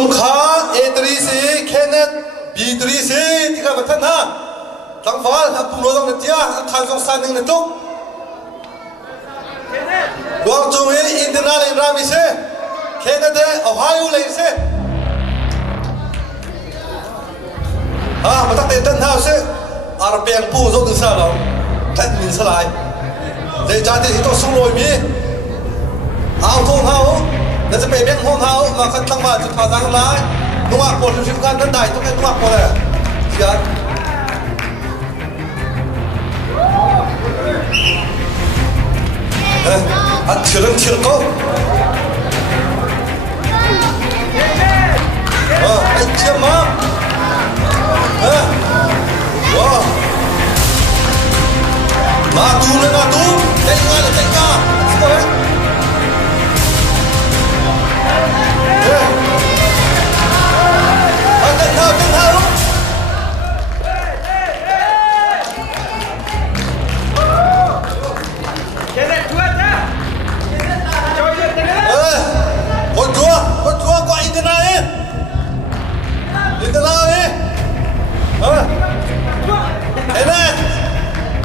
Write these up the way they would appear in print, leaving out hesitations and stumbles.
chung kha A3C Kenneth B3C tika bathan ha tangfal apung lo dong tia khan song san ning natuk luang chung he internal enrami se Kenneth Ohio le se ha batak te tan ha se arpeng pu zo du sa lo tan min salai dei ja te to sung loi mi ao thong hao nó sẽ bị biến hôn hao mà khăn tăng mà chụp thả giang lái đúng không? Một chụp gan tân đại tôi cái đúng không? Một này, chưa? Ăn chưa có. Anh chưa mà. Wow. Mà tu lên mà tu, chạy ra, sao đấy? Con chúa qua internet đi. Internet đi. Thế này.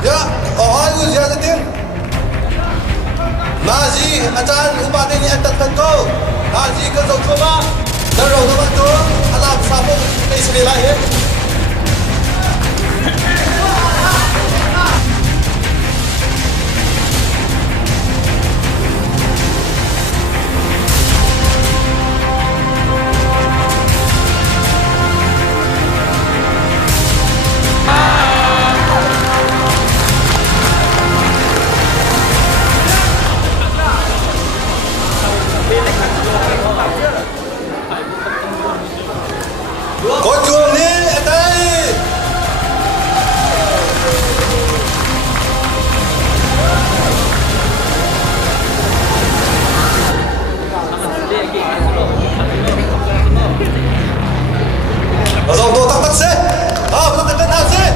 Ya, hỏi người gì vậy tiếng? Nazi, acan umat ini antar kau. Nazi ke zon coba. Darah teman tu, alam sabuk di sini lahir. Con chuồng đi ở đây. Rồi tôi tắt xe. Tôi tắt nào xe.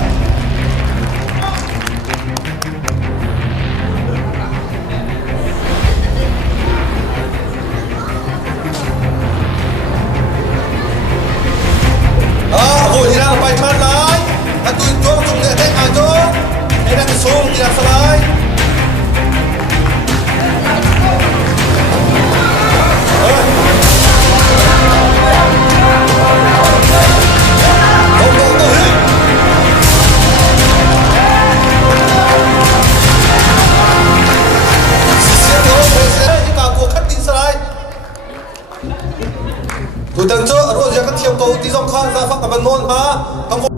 Vui thì đang bay thoát lại. Tôi chốt chung để thấy ai chốt. Thế đang xuống thì làm sao lại. Tôi đang chốt rồi giờ các thiệp cầu tí dòng khan ra phát cả vấn môn mà không có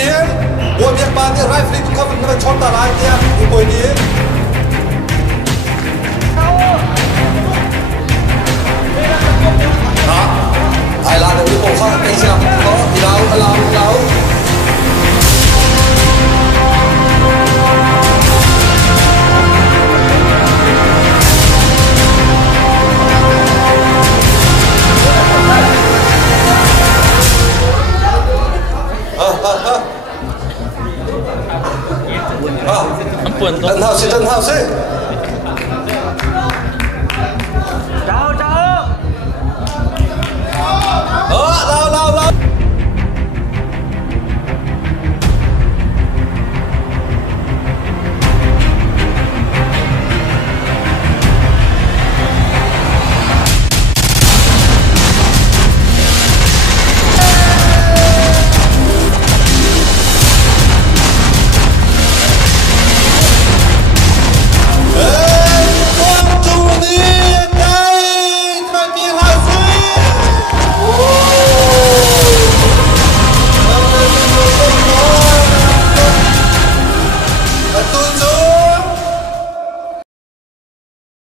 Mien, buat biar pati rifle itu cover dengan contoh lain dia, ibu ini. Ai là được bộ phận cảnh sát có thì lao Ampun tuh. Tân hào sĩ